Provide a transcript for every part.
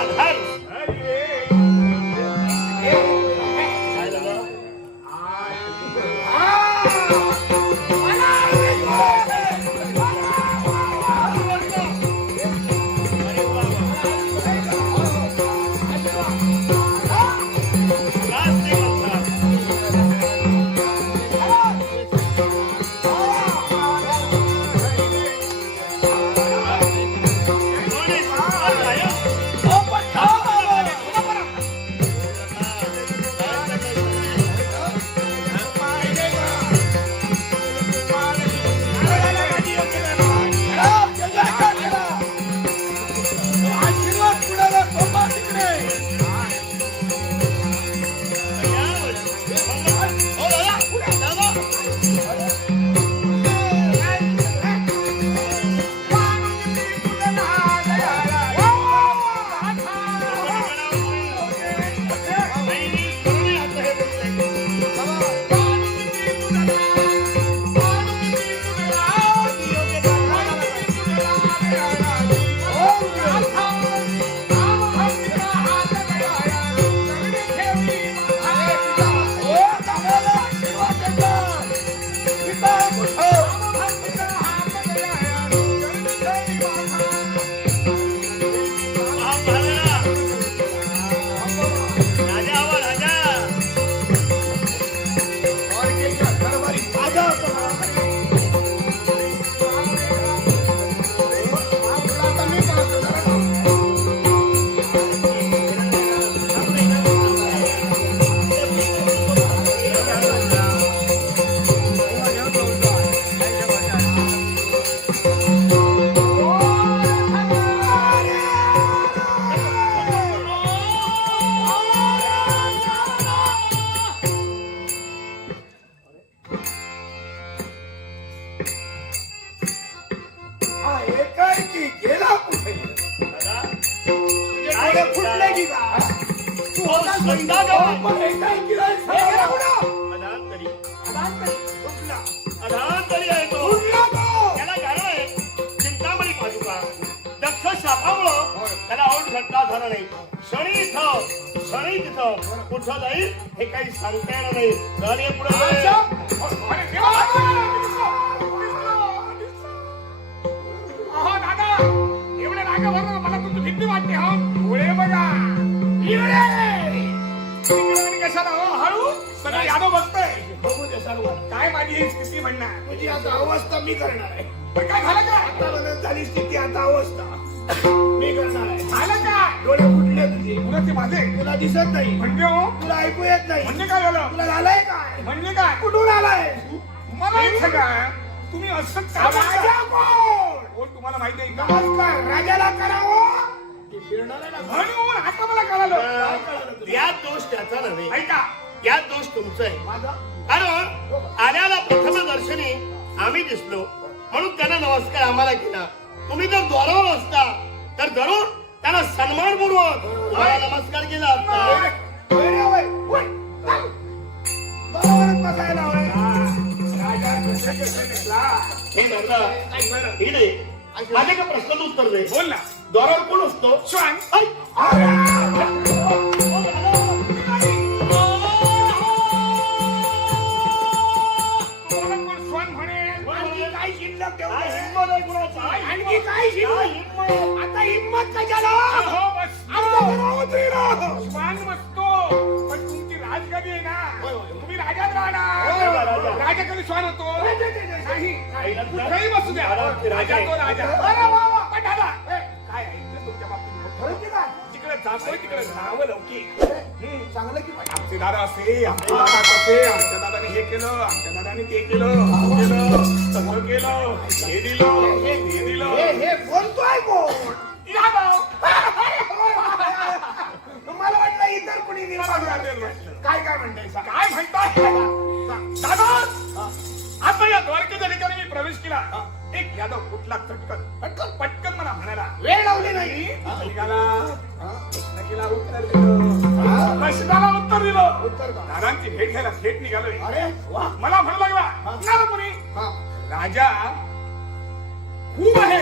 ある घटना झाला नाही? शनी इथं शनी तिथं. कुठं जाईल हे काही सांगता येणार नाही. गाडी पुढे. अच्छा. अरे देवा. अहो दादा एवढ्या रागावर मला तुमची भीती वाटते हो. बघा. कशाला हो? हळू? सगळं यादव बघतोय. बघू दे सर्व. काय माझी ही स्थिती म्हणणार? तुझी आता अवस्था मी करणार आहे. पण काय झालं काय आता झाली स्थिती आता अवस्था. मी करणार. कुणाचे माझे तुला दिसत नाही. म्हणजे हो? तुला ऐकू येत नाही. म्हणजे काय झालं? तुला झालंय काय? म्हणजे काय? कुठून आलाय? मला एक सांगा तुम्ही असं का राजा कोण? कोण तुम्हाला माहिती आहे का? नमस्कार राजाला करावं की फिरणाऱ्याला म्हणून आता मला कळालं. यात दोष त्याचा नव्हे. ऐका. दोष तुमचा आहे. कारण आल्याला प्रथम दर्शनी आम्ही दिसलो. म्हणून त्यांना नमस्कार आम्हाला केला. तुम्ही जर द्वारावर असता तर जरूर त्यांना सन्मानपूर्वक आम्हाला नमस्कार केला असता होय रे, होय. होय. बरोबरच बसायला होय. राजा कसं कसं दिसला. हे दादा, इकडे माझे का प्रश्नाचं उत्तर दे बोल ना द्वारावर कोण असतो श्वान आणखी काय आता हिंमत कशाला श्वान बसतो पण तुमची राजगादी आहे ना. तुम्ही राजात होय, राहणार राजा. राजा कधी श्वान होतो. नाही राजा. बसू द्या. राजा, राजा. तो राजा. जातोय तिकडे. जावं लवकी. चांगलं की आमचे दादा असे आमचे दादा आमच्या दादाने हे केलं आमच्या दादाने ते केलं केलं तसं केलं हे दिलं ते दिलं. हे हे बोलतोय कोण? यादव मला वाटलं इतर कुणी. काय काय म्हणताय. काय म्हणताय? दादा आता या द्वारकेच्या ठिकाणी प्रवेश केला. एक यादव कुठला चटकन? पटकन पटकन मला म्हणाला वेळ लावली नाही. निघाला. उत्तर दिलं. प्रश्नाला उत्तर दिलं. उत्तर? दादांची भेट घ्यायला थेट निघालोय. अरे वा. मला म्हणू लागला नारमुनी हा. राजा खूप आहे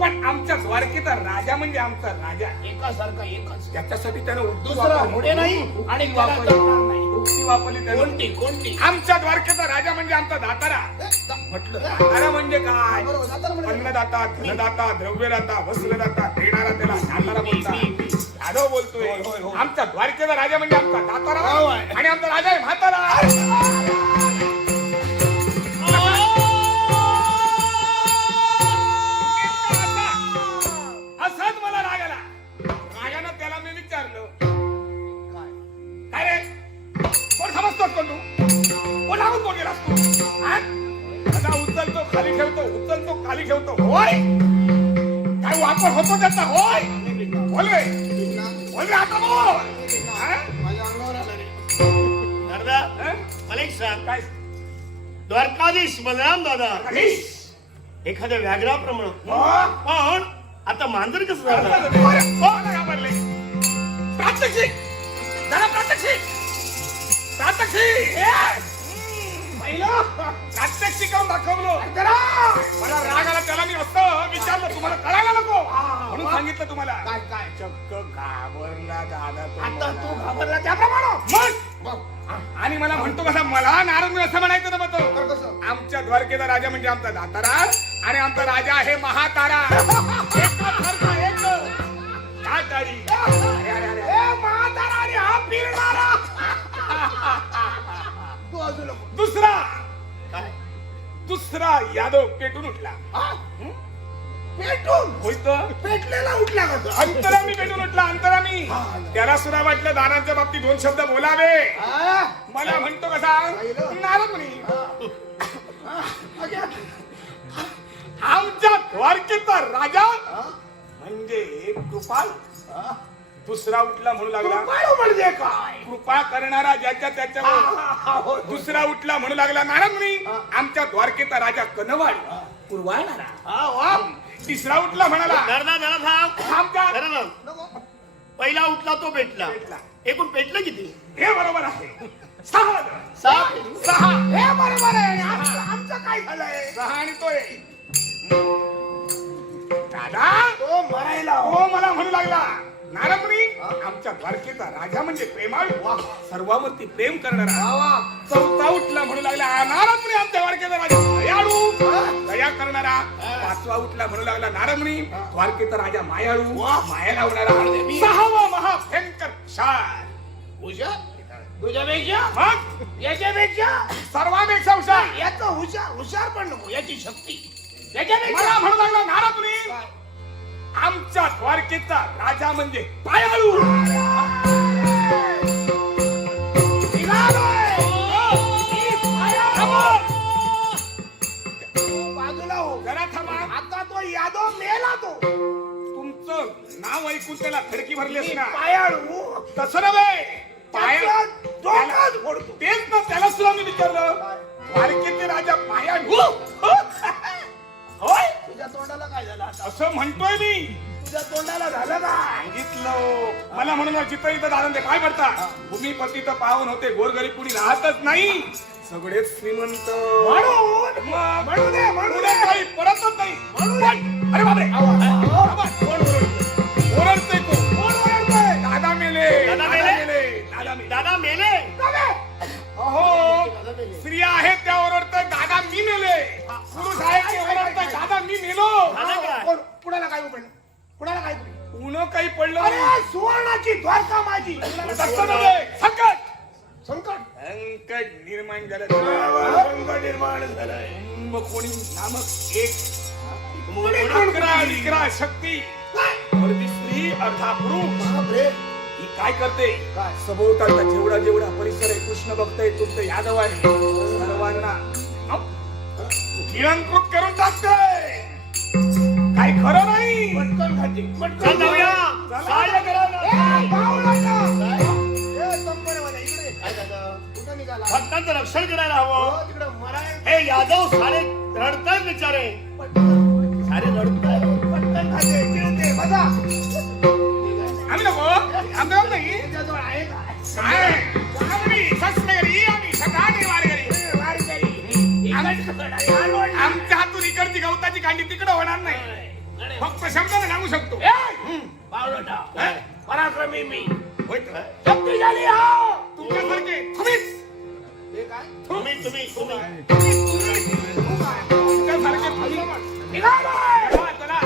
पण आमच्या द्वारकेचा राजा म्हणजे आमचा राजा. एकासारखा एकच. त्याच्यासाठी त्यानं उद्योग. पुढे नाही आणि वापरली. कोणती कोणती? आमच्या द्वारकेचा राजा म्हणजे आमचा दातारा. म्हटलं म्हणजे काय अन्नदाता धनदाता द्रव्यदाता वस्त्रदाता देणारा त्याला दातारा बोलतात यादव बोलतोय. आमच्या द्वारकेचा राजा म्हणजे आमचा दातारा. आणि आमचा राजा आहे म्हातारा ठेवतो उचलतो खाली ठेवतो. होय? काय वापर होतो त्याचा? होय? बोल रे. बोल रे आता बोल. हा? माझ्या अंगावर आला रे. दादा हा? मला एक सांग. काय? द्वारकाधीश बलराम दादा? एखाद्या व्याघ्राप्रमाणे हो? पण आता मांजर कसं झालं? घाबरले? प्रात्यक्षिक. जरा प्रात्यक्षिक. प्रात्यक्षिक. हे! पहिलं? प्रात्यक्षिक करून दाखवलं. मला राग आला त्याला मी असं विचारलं तुम्हाला कळायला नको. म्हणून सांगितलं तुम्हाला. काय काय? चक्क घाबरला दादा आता. तू घाबरला त्याप्रमाणे? मग? आणि मला म्हणतो कसा मला नारद मी असं म्हणायचं ना कसं? आमच्या द्वारकेचा राजा म्हणजे आमचा दातारा आणि आमचा राजा आहे महातारा. म्हातारा आणि हा फिरणारा. तू अजून नको. दुसरा. काय? दुसरा यादव पेटून उठला. हा? पेटून? होईतो पेटलेला उठला का तू? अंतरामी पेटून उठला अंतरामी. त्याला सुद्धा वाटलं दारांच्या बाबतीत दोन शब्द बोलावे. हा? मला म्हणतो कसा? नारद अगे, आमच्या द्वारकेचा राजा? म्हणजे कृपाल हा? दुसरा उठला म्हणू लागला. कृपाळू म्हणजे काय? कृपा करणारा ज्याच्या त्याच्यावर. हा, हो. दुसरा उठला म्हणू लागला नारद मुनी आमच्या द्वारकेचा राजा कनवाड. पुरवाळणारा हा, वा. तिसरा उठला म्हणाला. दादा जरा थांब. पहिला उठला तो पेटला. पेटला. एकूण पेटलं किती? हे बरोबर आहे. सहा सहा? सहा. हे बरोबर आहे. आमचं आमचं काय झालंय? सहा आणि तो. दादा. तो मरायला. हो. हो मला म्हणू लागला. नारद मुनी आमच्या द्वारकेचा राजा म्हणजे प्रेमाळ. सर्वावरती प्रेम करणारा. चौथा उठला म्हणू लागला नारद मुनी आमच्या द्वारकेचा राजा. दयाळू. दया करणारा. पाचवा उठला म्हणू लागला नारद मुनी द्वारकेचा राजा मायाळू. माया लावणारा सहावा महाभयंकर हुशार तुझ्यापेक्षा मग? याच्यापेक्षा? सर्वापेक्षा हुशार. याचं हुशार हुशार पण नको याची शक्ती. याच्यापेक्षा? म्हणू लागला नारद? आमच्या द्वारकेचा राजा म्हणजे पायाळू. बाजूला हो जरा थांबा. आता तो यादव मेला तो. तुमचं नाव ऐकून त्याला खडकी भरली ना पायाळू. तसं नव्हे. पाया त्याचा डोकाच फोडतो तेच ना त्याला सुद्धा मी विचारलं. म्हणतोय मी. तुझ्या तोंडाला झालं काय सांगितलं मला म्हणून जिथं इथं दादा काय करतात भूमीपती तर पावन होते गोरगरीब कुणी राहतच नाही. सगळेच श्रीमंत. म्हणून म्हणू दे म्हणू दे. काही परतच सुवर्णाची द्वारका माझी. संकट! संकट. संकट निर्माण झालं. संकट निर्माण झालंय. मग कोणी नामक एक शक्ती. अर्धी स्त्री अर्धा पुरुष. बापरे. ही काय करते? काय? सभोवतालचा जेवढा जेवढा परिसर आहे कृष्ण भक्त आहे तुमचं यादव आहे. सर्वांना निरंकृत करून टाकते काही खरं नाही. खाते. जाऊया. सहाय्य? भक्तांचं रक्षण करायला हवं. हो, हे यादव सारे रडतायत बिचारे. सारे पटकन खाते. आम्ही नको. काम नाही. आहे? काय आम्ही सस्तेरी आम्ही सकाळी वारकरी. ए, वारकरी. इकडे तिकडे, आलोट. आमच्या फक्त शब्दाने सांगू शकतो. पराक्रमी मी. शक्ती झाली हो! तुमच्यासारखे तुम्हीच. तुम्ही तुम्ही तुम्ही तुमच्यासारखे चला